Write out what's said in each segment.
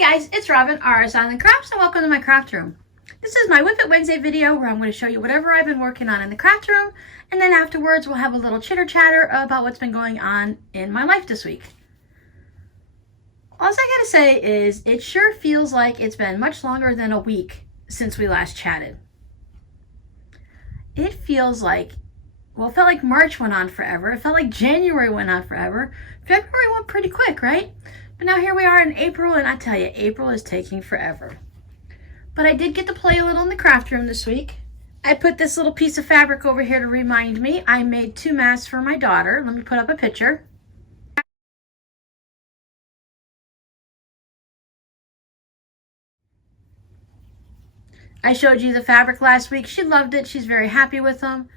guys, it's Robin, RsIslandCrafts, and welcome to my craft room. This is my WiP It Wednesday video where I'm going to show you whatever I've been working on in the craft room, and then afterwards we'll have a little chitter chatter about what's been going on in my life this week. All I gotta say is it sure feels like it's been much longer than a week since we last chatted. It feels like, well, it felt like March went on forever. It felt like January went on forever. February went pretty quick, right? But now here we are in April, and I tell you, April is taking forever. But I did get to play a little in the craft room this week. I put this little piece of fabric over here to remind me. I made 2 masks for my daughter. Let me put up a picture. I showed you the fabric last week. She loved it. She's very happy with them.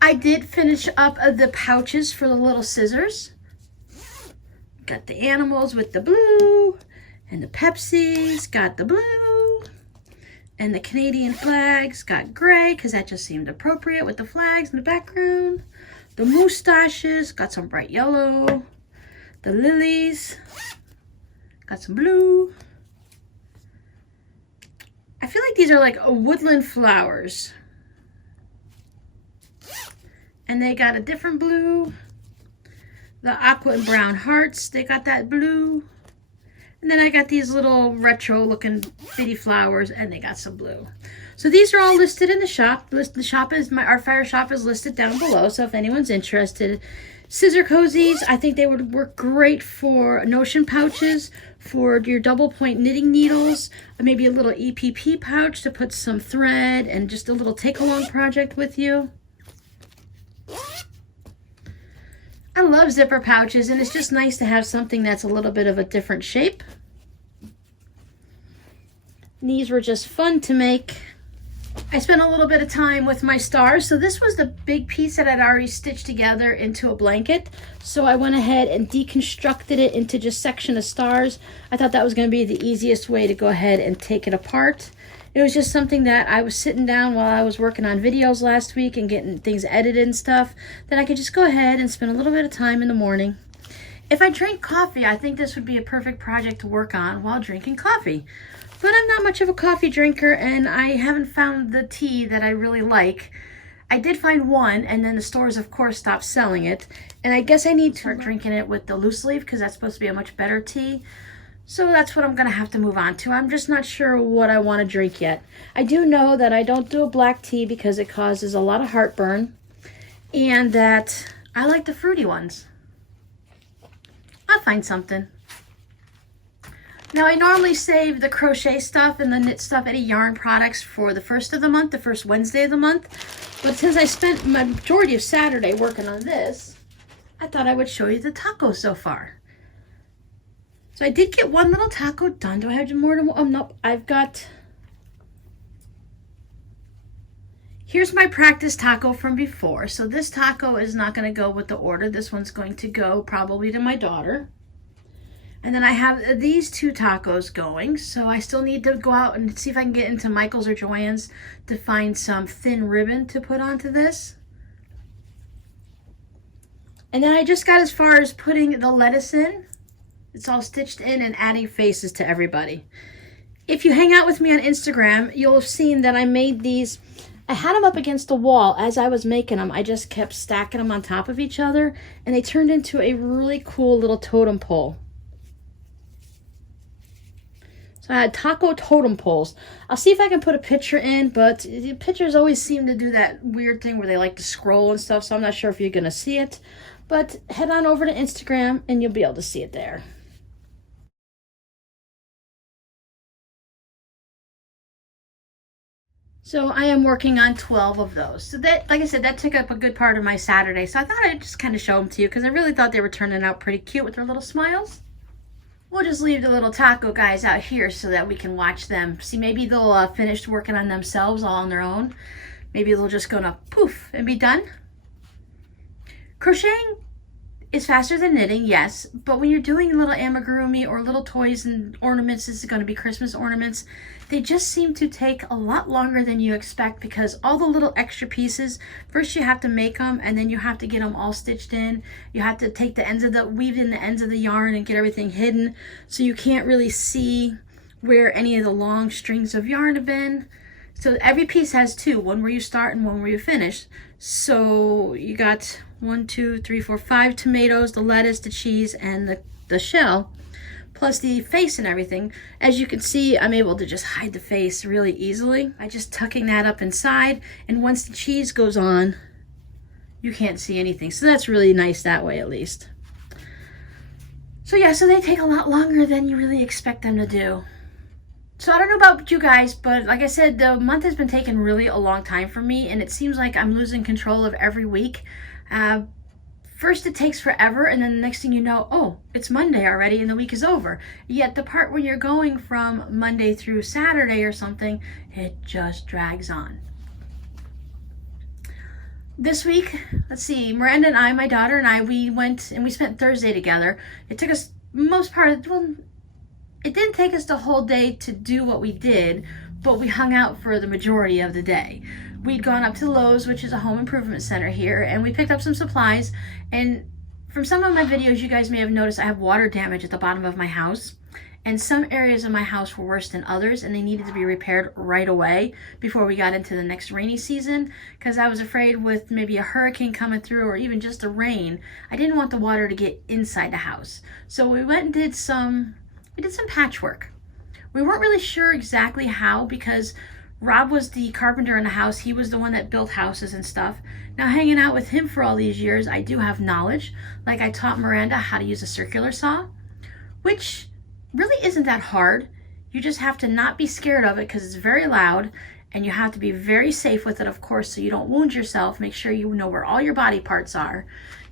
I did finish up the pouches for the little scissors. Got the animals with the blue, and the Pepsis got the blue, and the Canadian flags got gray because that just seemed appropriate with the flags in the background. The moustaches got some bright yellow. The lilies got some blue. I feel like these are like woodland flowers. And they got a different blue. The aqua and brown hearts, they got that blue. And then I got these little retro looking bitty flowers, and they got some blue. So these are all listed in the shop. The shop is, our fire shop is listed down below, so if anyone's interested. Scissor cozies, I think they would work great for notion pouches, for your double point knitting needles, maybe a little EPP pouch to put some thread and just a little take along project with you. I love zipper pouches, and it's just nice to have something that's a little bit of a different shape. These were just fun to make. I spent a little bit of time with my stars. So this was the big piece that I'd already stitched together into a blanket. So I went ahead and deconstructed it into just section of stars. I thought that was going to be the easiest way to go ahead and take it apart. It was just something that I was sitting down while I was working on videos last week and getting things edited and stuff, that I could just go ahead and spend a little bit of time in the morning. If I drink coffee, I think this would be a perfect project to work on while drinking coffee. But I'm not much of a coffee drinker, and I haven't found the tea that I really like. I did find one, and then the stores, of course, stopped selling it. And I guess I need to start drinking it with the loose leaf, because that's supposed to be a much better tea. So that's what I'm going to have to move on to. I'm just not sure what I want to drink yet. I do know that I don't do a black tea because it causes a lot of heartburn, and that I like the fruity ones. I'll find something. Now, I normally save the crochet stuff and the knit stuff, any yarn products, for the first of the month, the first Wednesday of the month. But since I spent my majority of Saturday working on this, I thought I would show you the taco so far. So I did get one little taco done. Do I have more than one? Oh, nope. I've got... Here's my practice taco from before. So this taco is not going to go with the order. This one's going to go probably to my daughter. And then I have these 2 tacos going. So I still need to go out and see if I can get into Michael's or Joann's to find some thin ribbon to put onto this. And then I just got as far as putting the lettuce in. It's all stitched in and adding faces to everybody. If you hang out with me on Instagram, you'll have seen that I made these. I had them up against the wall as I was making them. I just kept stacking them on top of each other, and they turned into a really cool little totem pole. So I had taco totem poles. I'll see if I can put a picture in, but the pictures always seem to do that weird thing where they like to scroll and stuff, so I'm not sure if you're going to see it. But head on over to Instagram, and you'll be able to see it there. So I am working on 12 of those. So that, like I said, that took up a good part of my Saturday. So I thought I'd just kind of show them to you because I really thought they were turning out pretty cute with their little smiles. We'll just leave the little taco guys out here so that we can watch them. See, maybe they'll finish working on themselves all on their own. Maybe they'll just go to poof and be done. Crocheting It's faster than knitting, yes, but when you're doing little amigurumi or little toys and ornaments, this is going to be Christmas ornaments, they just seem to take a lot longer than you expect because all the little extra pieces, first you have to make them and then you have to get them all stitched in. You have to take the ends of the, weave in the ends of the yarn and get everything hidden so you can't really see where any of the long strings of yarn have been. So every piece has two, one where you start and one where you finish. So you got 1, 2, 3, 4, 5 tomatoes, the lettuce, the cheese, and the shell, plus the face and everything. As you can see, I'm able to just hide the face really easily by just tucking that up inside. And once the cheese goes on, you can't see anything. So that's really nice that way, at least. So yeah, so they take a lot longer than you really expect them to do. So I don't know about you guys, but like I said, the month has been taking really a long time for me, and it seems like I'm losing control of every week. First it takes forever, and then the next thing you know, oh, it's Monday already and the week is over. Yet the part when you're going from Monday through Saturday or something, it just drags on. This week, let's see, Miranda and I, my daughter and I, we went and we spent Thursday together. It took us most part of, well, it didn't take us the whole day to do what we did, but we hung out for the majority of the day. We'd gone up to Lowe's, which is a home improvement center here, and we picked up some supplies. And from some of my videos, you guys may have noticed I have water damage at the bottom of my house. And some areas of my house were worse than others, and they needed to be repaired right away before we got into the next rainy season, because I was afraid with maybe a hurricane coming through or even just the rain, I didn't want the water to get inside the house. So we went and did some patchwork. We weren't really sure exactly how, because Rob was the carpenter in the house. He was the one that built houses and stuff. Now, hanging out with him for all these years, I do have knowledge. Like I taught Miranda how to use a circular saw, which really isn't that hard. You just have to not be scared of it because it's very loud, and you have to be very safe with it, of course, so you don't wound yourself. Make sure you know where all your body parts are.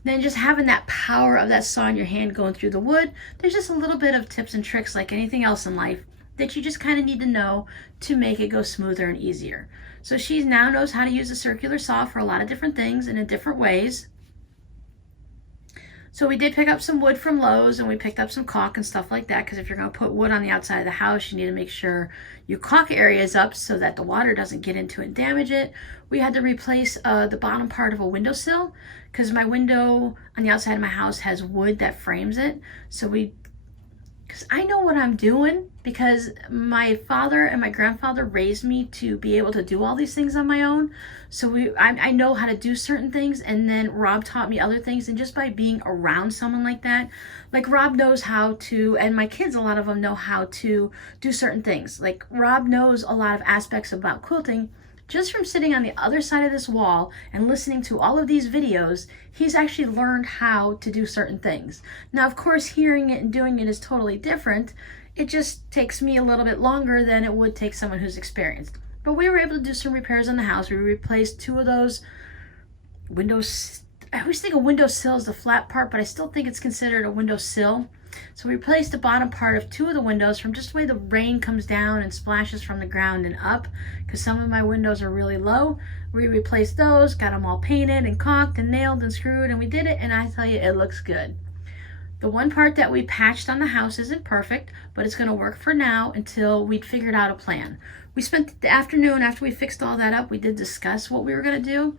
Then just having that power of that saw in your hand going through the wood, there's just a little bit of tips and tricks like anything else in life that you just kind of need to know to make it go smoother and easier. So she now knows how to use a circular saw for a lot of different things and in different ways. So we did pick up some wood from Lowe's, and we picked up some caulk and stuff like that, because if you're going to put wood on the outside of the house, you need to make sure your caulk area is up so that the water doesn't get into it and damage it. We had to replace the bottom part of a windowsill, because my window on the outside of my house has wood that frames it. So because I know what I'm doing, because my father and my grandfather raised me to be able to do all these things on my own. So I know how to do certain things, and then Rob taught me other things. And just by being around someone like that, like Rob knows how to, and my kids, a lot of them know how to do certain things. Like Rob knows a lot of aspects about quilting. Just from sitting on the other side of this wall and listening to all of these videos, he's actually learned how to do certain things. Now, of course, hearing it and doing it is totally different. It just takes me a little bit longer than it would take someone who's experienced. But we were able to do some repairs on the house. We replaced 2 of those windows. I always think a windowsill is the flat part, but I still think it's considered a windowsill. So we replaced the bottom part of 2 of the windows from just the way the rain comes down and splashes from the ground and up, because some of my windows are really low. We replaced those, got them all painted and caulked and nailed and screwed, and we did it, and I tell you, it looks good. The one part that we patched on the house isn't perfect, but it's going to work for now until we'd figured out a plan. We spent the afternoon after we fixed all that up, we did discuss what we were going to do.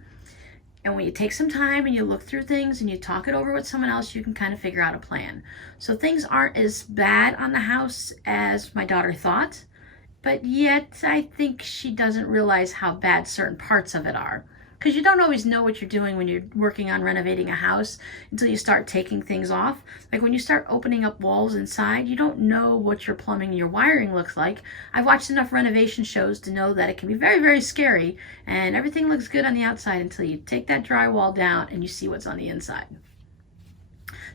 And when you take some time and you look through things and you talk it over with someone else, you can kind of figure out a plan. So things aren't as bad on the house as my daughter thought, but yet I think she doesn't realize how bad certain parts of it are. Because you don't always know what you're doing when you're working on renovating a house until you start taking things off. Like when you start opening up walls inside, you don't know what your plumbing and your wiring looks like. I've watched enough renovation shows to know that it can be very, very scary, and everything looks good on the outside until you take that drywall down and you see what's on the inside.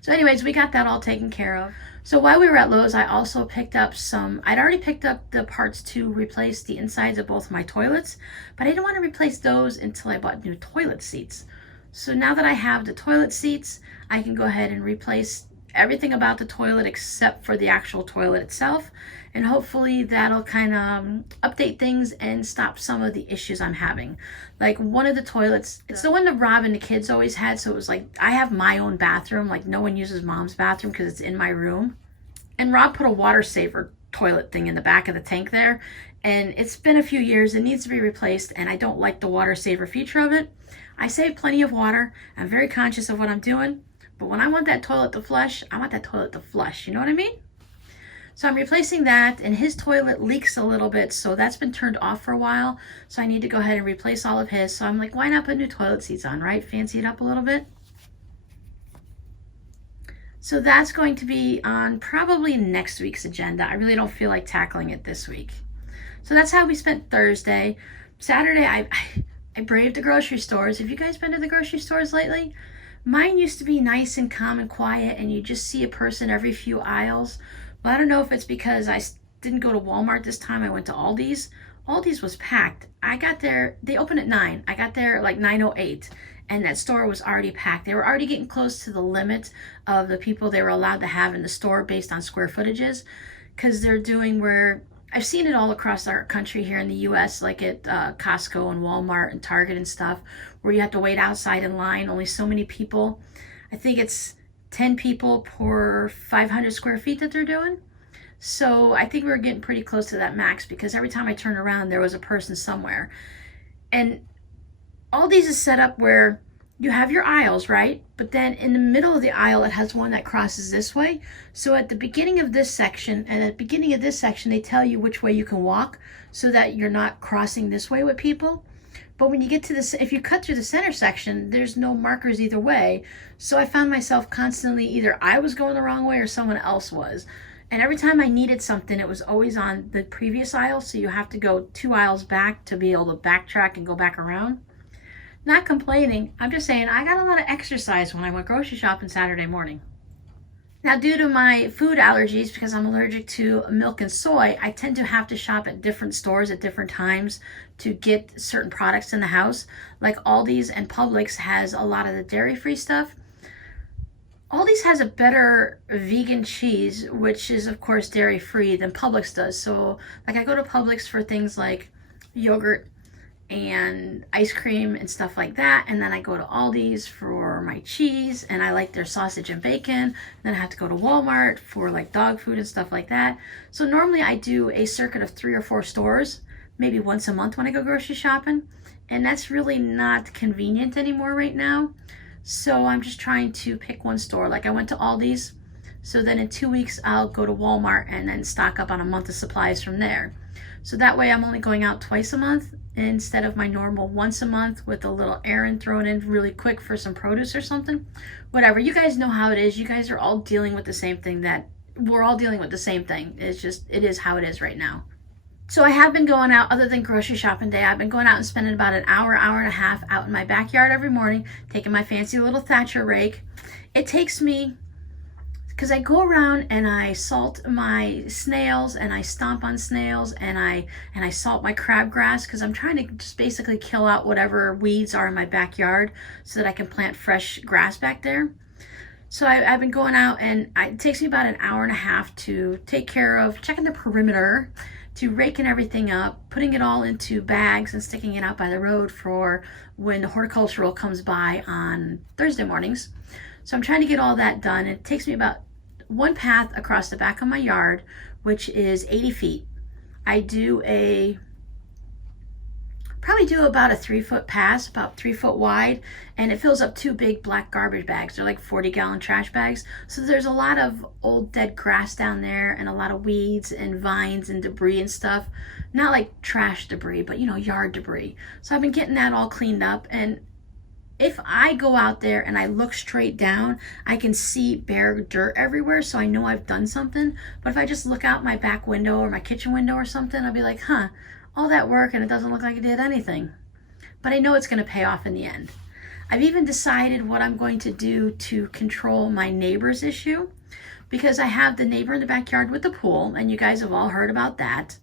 So anyways, we got that all taken care of. So while we were at Lowe's, I also picked up I'd already picked up the parts to replace the insides of both my toilets, but I didn't want to replace those until I bought new toilet seats. So now that I have the toilet seats, I can go ahead and replace everything about the toilet except for the actual toilet itself. And hopefully that'll kind of update things and stop some of the issues I'm having. Like one of the toilets, it's the one that Rob and the kids always had. So it was like, I have my own bathroom. Like no one uses mom's bathroom because it's in my room. And Rob put a water saver toilet thing in the back of the tank there. And it's been a few years. It needs to be replaced. And I don't like the water saver feature of it. I save plenty of water. I'm very conscious of what I'm doing. But when I want that toilet to flush, I want that toilet to flush. You know what I mean? So I'm replacing that, and his toilet leaks a little bit, so that's been turned off for a while. So I need to go ahead and replace all of his. So I'm like, why not put new toilet seats on, right? Fancy it up a little bit. So that's going to be on probably next week's agenda. I really don't feel like tackling it this week. So that's how we spent Thursday. Saturday, I braved the grocery stores. Have you guys been to the grocery stores lately? Mine used to be nice and calm and quiet, and you just see a person every few aisles. Well, I don't know if it's because I didn't go to Walmart this time. I went to Aldi's. Aldi's was packed. I got there, they opened at 9. I got there at like 9:08, and that store was already packed. They were already getting close to the limit of the people they were allowed to have in the store based on square footages, because they're doing where, I've seen it all across our country here in the U.S., like at Costco and Walmart and Target and stuff, where you have to wait outside in line, only so many people. I think it's 10 people per 500 square feet that they're doing. So I think we were getting pretty close to that max, because every time I turned around, there was a person somewhere. And all these is set up where you have your aisles, right? But then in the middle of the aisle, it has one that crosses this way. So at the beginning of this section and at the beginning of this section, they tell you which way you can walk so that you're not crossing this way with people. But when you get to this, if you cut through the center section, there's no markers either way. So I found myself constantly, either I was going the wrong way or someone else was. And every time I needed something, it was always on the previous aisle. So you have to go 2 aisles back to be able to backtrack and go back around. Not complaining. I'm just saying I got a lot of exercise when I went grocery shopping Saturday morning. Now, due to my food allergies, because I'm allergic to milk and soy, I tend to have to shop at different stores at different times to get certain products in the house. Like Aldi's and Publix has a lot of the dairy-free stuff. Aldi's has a better vegan cheese, which is of course dairy-free, than Publix does. So like I go to Publix for things like yogurt and ice cream and stuff like that, and then I go to Aldi's for my cheese, and I like their sausage and bacon. Then I have to go to Walmart for like dog food and stuff like that. So normally I do a circuit of 3 or 4 stores, maybe once a month when I go grocery shopping, and that's really not convenient anymore right now. So I'm just trying to pick one store. Like I went to Aldi's, so then in 2 weeks I'll go to Walmart and then stock up on a month of supplies from there. So that way I'm only going out twice a month instead of my normal once a month, with a little errand thrown in really quick for some produce or something. Whatever, you guys know how it is. You guys are all dealing with the same thing that we're all dealing with the same thing. It's just, it is how it is right now. So I have been going out, other than grocery shopping day, I've been going out and spending about an hour, hour and a half out in my backyard every morning, taking my fancy little Thatcher rake. It takes me, because I go around and I salt my snails and I stomp on snails and I salt my crabgrass, because I'm trying to just basically kill out whatever weeds are in my backyard so that I can plant fresh grass back there. So I've been going out, and it takes me about an hour and a half to take care of checking the perimeter, to raking everything up, putting it all into bags and sticking it out by the road for when the horticultural comes by on Thursday mornings. So I'm trying to get all that done. It takes me about one path across the back of my yard, which is 80 feet. I probably do about a 3-foot pass, about 3 foot wide, and it fills up 2 big black garbage bags. They're like 40-gallon trash bags. So there's a lot of old dead grass down there and a lot of weeds and vines and debris and stuff. Not like trash debris, but you know, yard debris. So I've been getting that all cleaned up, and if I go out there and I look straight down, I can see bare dirt everywhere, so I know I've done something. But if I just look out my back window or my kitchen window or something, I'll be like, huh, all that work and it doesn't look like it did anything. But I know it's going to pay off in the end. I've even decided what I'm going to do to control my neighbor's issue, because I have the neighbor in the backyard with the pool, and you guys have all heard about that.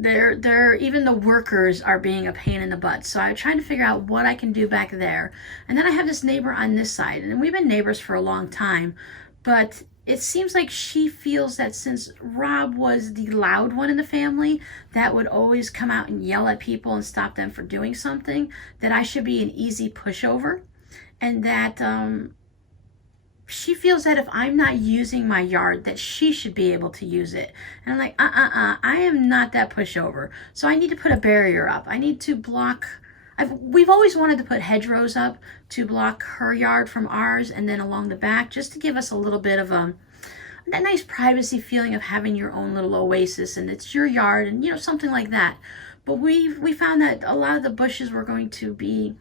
Even the workers are being a pain in the butt. So I'm trying to figure out what I can do back there. And then I have this neighbor on this side, and we've been neighbors for a long time, but it seems like she feels that since Rob was the loud one in the family that would always come out and yell at people and stop them for doing something, that I should be an easy pushover, and that she feels that if I'm not using my yard, that she should be able to use it. And I'm like, I am not that pushover. So I need to put a barrier up. I need to block. We've always wanted to put hedgerows up to block her yard from ours, and then along the back, just to give us a little bit of that nice privacy feeling of having your own little oasis, and it's your yard, and you know, something like that. But we found that a lot of the bushes were going to be,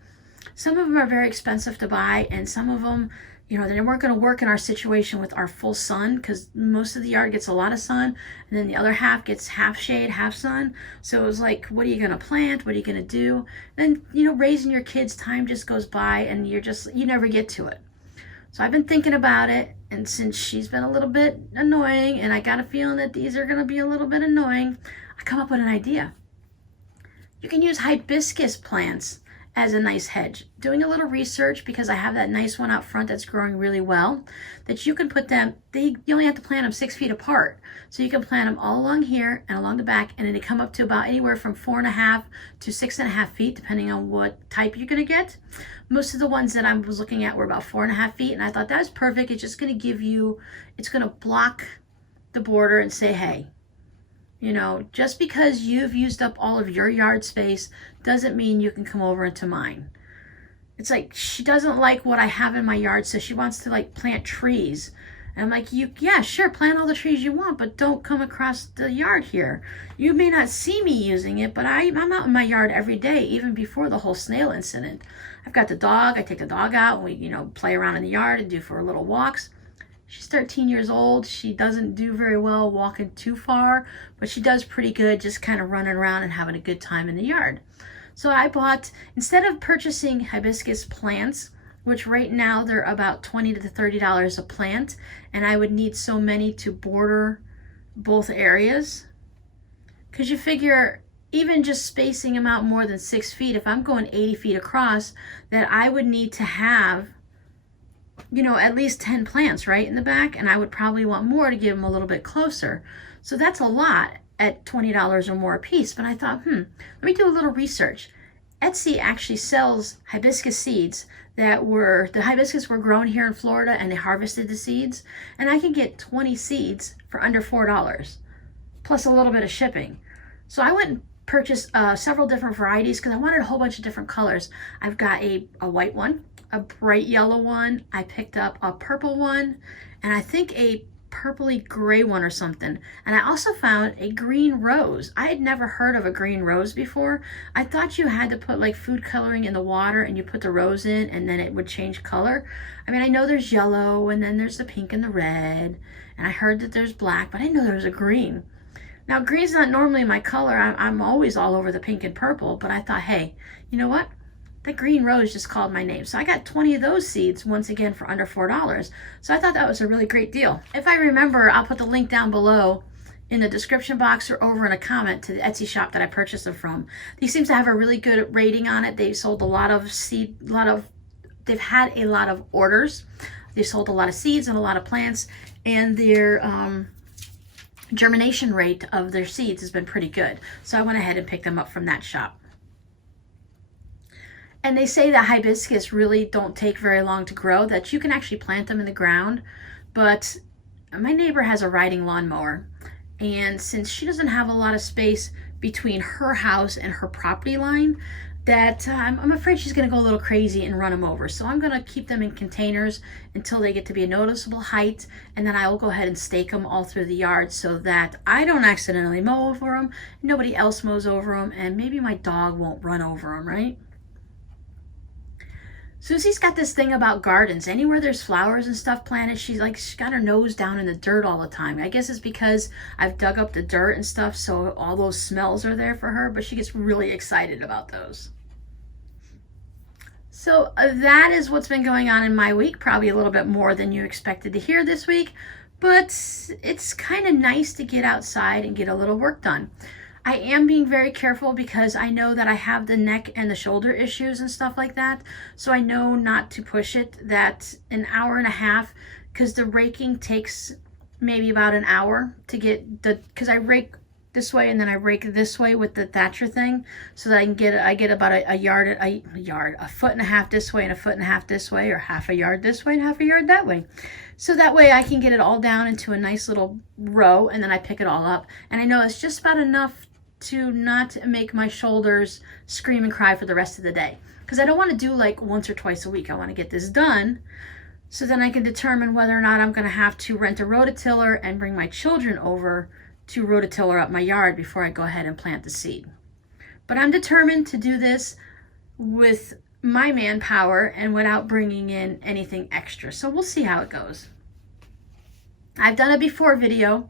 some of them are very expensive to buy, and some of them, you know, they weren't going to work in our situation with our full sun, because most of the yard gets a lot of sun, and then the other half gets half shade, half sun. So it was like, what are you going to plant? What are you going to do? And, you know, raising your kids, time just goes by, and you never get to it. So I've been thinking about it, and since she's been a little bit annoying, and I got a feeling that these are going to be a little bit annoying, I come up with an idea. You can use hibiscus plants as a nice hedge. Doing a little research, because I have that nice one out front that's growing really well, that you can put them, you only have to plant them 6 feet apart. So you can plant them all along here and along the back, and then they come up to about anywhere from 4.5 to 6.5 feet, depending on what type you're gonna get. Most of the ones that I was looking at were about 4.5 feet, and I thought that was perfect. It's just gonna give you, it's gonna block the border and say, hey, you know, just because you've used up all of your yard space doesn't mean you can come over into mine. It's like, she doesn't like what I have in my yard, so she wants to like plant trees. And I'm like, yeah, sure, plant all the trees you want, but don't come across the yard here. You may not see me using it, but I'm out in my yard every day, even before the whole snail incident. I've got the dog, I take the dog out, and we, you know, play around in the yard and do for little walks. She's 13 years old. She doesn't do very well walking too far, but she does pretty good just kind of running around and having a good time in the yard. So I bought, instead of purchasing hibiscus plants, which right now they're about $20 to $30 a plant, and I would need so many to border both areas. Because you figure, even just spacing them out more than 6 feet, if I'm going 80 feet across, that I would need to have, you know, at least 10 plants right in the back, and I would probably want more to give them a little bit closer. So that's a lot at $20 or more a piece. But I thought, let me do a little research. Etsy actually sells hibiscus seeds the hibiscus were grown here in Florida, and they harvested the seeds, and I can get 20 seeds for under $4, plus a little bit of shipping. So I went and purchased several different varieties, because I wanted a whole bunch of different colors. I've got a white one, a bright yellow one, I picked up a purple one, and I think a purpley gray one or something. And I also found a green rose. I had never heard of a green rose before. I thought you had to put like food coloring in the water and you put the rose in and then it would change color. I mean, I know there's yellow and then there's the pink and the red, and I heard that there's black, but I didn't know there was a green. Now, green's not normally my color. I'm always all over the pink and purple, but I thought, hey, you know what? The green rose just called my name. So I got 20 of those seeds, once again, for under $4. So I thought that was a really great deal. If I remember, I'll put the link down below in the description box or over in a comment to the Etsy shop that I purchased them from. These seems to have a really good rating on it. They've sold a lot of they've had a lot of orders. They've sold a lot of seeds and a lot of plants, and their germination rate of their seeds has been pretty good. So I went ahead and picked them up from that shop. And they say that hibiscus really don't take very long to grow, that you can actually plant them in the ground. But my neighbor has a riding lawnmower, and since she doesn't have a lot of space between her house and her property line, that I'm afraid she's going to go a little crazy and run them over. So I'm going to keep them in containers until they get to be a noticeable height, and then I will go ahead and stake them all through the yard so that I don't accidentally mow over them, nobody else mows over them, and maybe my dog won't run over them, right? Susie's got this thing about gardens. Anywhere there's flowers and stuff planted, she's got her nose down in the dirt all the time. I guess it's because I've dug up the dirt and stuff, so all those smells are there for her, but she gets really excited about those. So that is what's been going on in my week, probably a little bit more than you expected to hear this week, but it's kind of nice to get outside and get a little work done. I am being very careful because I know that I have the neck and the shoulder issues and stuff like that. So I know not to push it, that an hour and a half because the raking takes maybe about an hour to get because I rake this way and then I rake this way with the thatcher thing, so that I get about a foot and a half this way and a foot and a half this way, or half a yard this way and half a yard that way. So that way I can get it all down into a nice little row, and then I pick it all up. And I know it's just about enough to not make my shoulders scream and cry for the rest of the day, because I don't want to do like once or twice a week. I want to get this done so then I can determine whether or not I'm going to have to rent a rototiller and bring my children over to rototiller up my yard before I go ahead and plant the seed. But I'm determined to do this with my manpower and without bringing in anything extra. So we'll see how it goes. I've done a before video,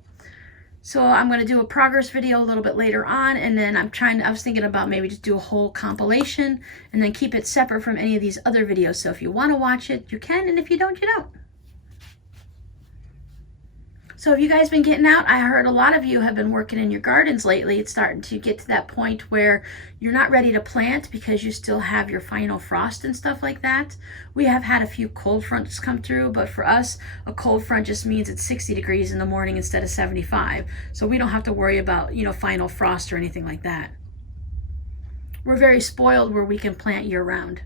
so I'm going to do a progress video a little bit later on, and then I was thinking about maybe just do a whole compilation and then keep it separate from any of these other videos. So if you want to watch it, you can, and if you don't, you don't. So have you guys been getting out? I heard a lot of you have been working in your gardens lately. It's starting to get to that point where you're not ready to plant because you still have your final frost and stuff like that. We have had a few cold fronts come through, but for us, a cold front just means it's 60 degrees in the morning instead of 75. So we don't have to worry about, final frost or anything like that. We're very spoiled where we can plant year round.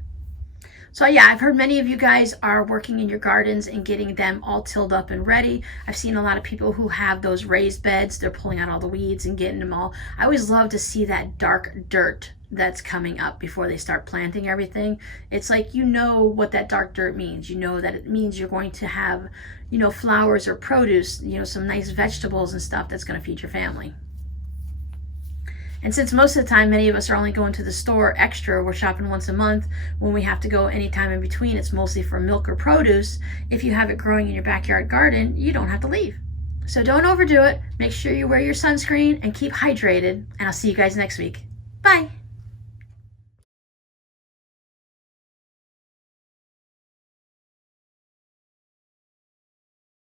So yeah, I've heard many of you guys are working in your gardens and getting them all tilled up and ready. I've seen a lot of people who have those raised beds. They're pulling out all the weeds and getting them all. I always love to see that dark dirt that's coming up before they start planting everything. It's like, what that dark dirt means. You know that it means you're going to have, flowers or produce, some nice vegetables and stuff that's going to feed your family. And since most of the time, many of us are only going to the store extra, we're shopping once a month. When we have to go any time in between, it's mostly for milk or produce. If you have it growing in your backyard garden, you don't have to leave. So don't overdo it. Make sure you wear your sunscreen and keep hydrated. And I'll see you guys next week. Bye.